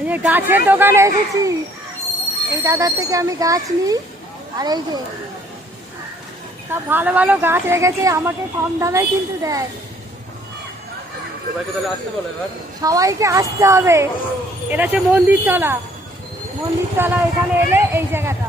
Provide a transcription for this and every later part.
এই যে গাছের দোকানে এসেছি। এই দাদার থেকে আমি গাছ নিই। আর এই যে সব ভালো ভালো গাছ রেখেছে আমাকে কম দামে কিন্তু দেয়। সবাইকে আসতে সবাইকে আসতে হবে। এটা হচ্ছে মন্দিরতলা। মন্দিরতলা এখানে এলে এই জায়গাটা।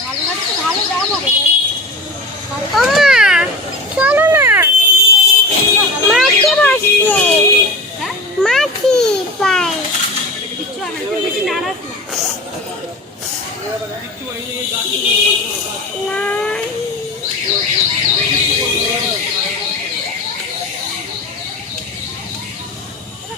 ভালো গাছ তো ভালো দাম হবে বল। ওমা চলো না মাছি বসছে হ্যাঁ মাছি পায় কিচ্ছু হবে না, তুই বেশি নাড়াস না না এটা কত দেবে বলো না গো হ্যাঁ আমি তো- নিজের মাল বলে আমি কম তুমি আরেকটু কমে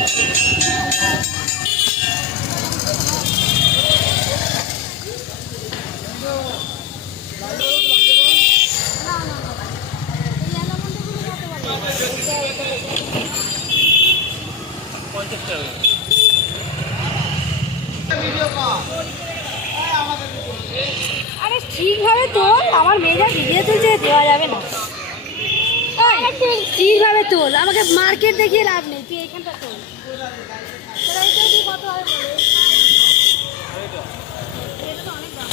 পঞ্চাশ টাকা আরে ঠিকভাবে তোল আমার মেয়েরা ভিডিও তুলছে দেওয়া যাবে না। ওই, ঠিকভাবে তোল আমাকে মার্কেট দেখিয়ে লাভ নেই তুই এখানটা তোল। কত হবে বলো? এটা তো অনেক দাম।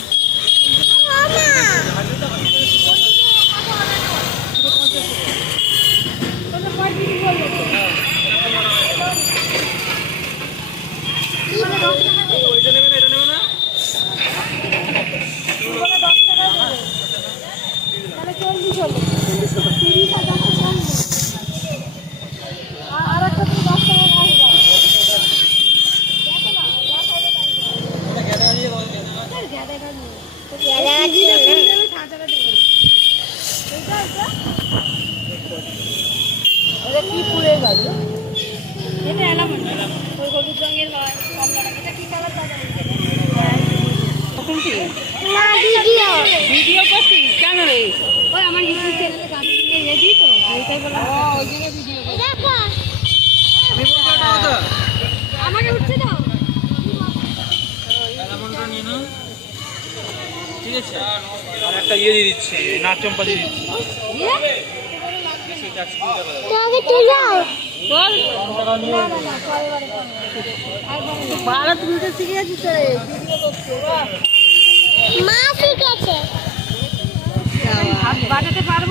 তোদের কয় পিস বলল তো? মানে দশ টাকা দেবে? ওইটা নেবে না এটা নেবে না বলে দশ টাকা দেবে। তাহলে চল্লিশ হলো। তিরিশ আর দশটা চল্লিশ। আর- আর একটা তুমি দশ টাকা গাছ দাও। দেখো না, যা খাবে তাই দাও। এটা গেলে আনিয়ে দাও গেলে এই গ্যাদাটা নিয়ে। তো গ্যাদা আছে তিরিশটা না? ফুল দেবে, খাঁচাটা দেবে। এইটা, এইটা? এটা কি ফুলের গাছ এটা এলামন ওই হলুদ রঙের নয় কমলা রঙের। এটা কি কালার পাওয়া না ভিডিও ভিডিও করছিস? কেন রে? ওই আমার ইউটিউব চ্যানেলে গান রেডি তো। ওইটাই বললাম ও ওই জন্য ভিডিও দেখো আমাকে উঠতে দাও। ঠিক আছে? আর একটা ইয়ে দিয়ে দিচ্ছি নাক চম্পা দিয়ে দিচ্ছি। ভালো তুমি তো শিখে করতে মা শিখেছে। হাত বাজাতে পারব?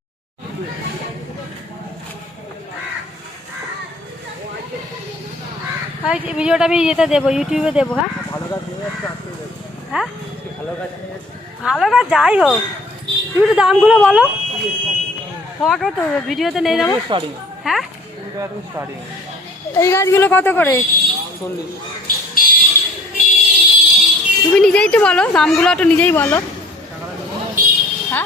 এই ভিডিওটা আমি ইয়েতে দেবো ইউটিউবে দেবো হ্যাঁ? হ্যাঁ? ভালো গাছ কাজ যাই হোক। তুমি একটু দামগুলো বলো। তোমাকেও তো ভিডিওতে নেই স্টার্টিং হ্যাঁ? এই গাছগুলো কত করে? তুমি নিজেই তো বলো দামগুলো একটু নিজেই বলো। হ্যাঁ?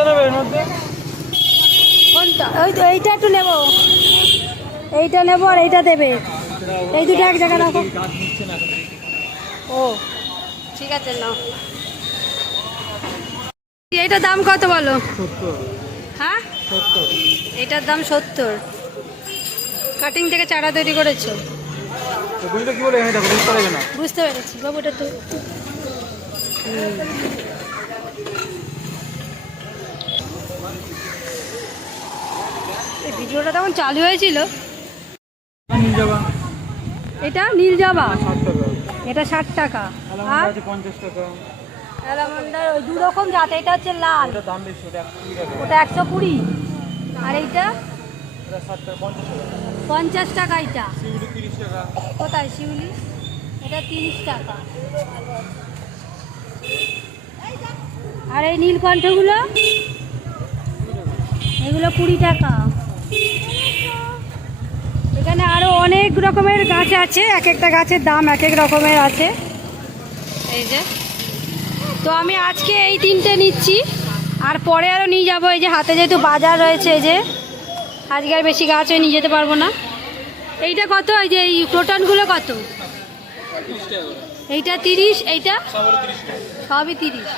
কোনটা নেবে এর মধ্যে? কোনটা? ওই তো এইটা একটু নেব। এইটা নেব আর এইটা দেবে। এই দুটো এক জায়গায় রাখো। ও ঠিক আছে নাও। এইটার দাম কত বলো? হ্যাঁ? এইটার দাম সত্তর। কাটিং থেকে চারা তৈরি করেছ? বুঝতে পেরেছি বাবু এটা তো ভিডিওটা তখন চালু হয়েছিল? এটা নীল জবা? এটা ষাট টাকা। আর? পঞ্চাশ টাকা। অ্যালামান্ডার ওই দু রকম জাত এটা হচ্ছে লাল। ওটা একশো কুড়ি আর এইটা? পঞ্চাশ টাকা। এটা কোথায় শিউলি? এটা তিরিশ টাকা। আর এই নীলকণ্ঠগুলো? এগুলো কুড়ি টাকা। এখানে আরও অনেক রকমের গাছ আছে এক একটা গাছের দাম এক এক রকমের আছে। এই যে। তো আমি আজকে এই তিনটে নিচ্ছি আর পরে আরও নিয়ে যাব এই যে হাতে যেহেতু বাজার রয়েছে এই যে আজকে আর বেশি গাছ হয়ে নিয়ে যেতে পারব না। এইটা কত? এই যে এই ক্রোটনগুলো কত? এইটা তিরিশ এইটা? সবই তিরিশ।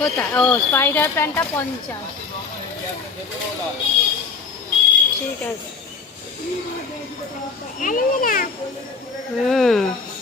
কোথায়? ও স্পাইডার প্যান্টটা পঞ্চাশ। ঠিক আছে। 嗯。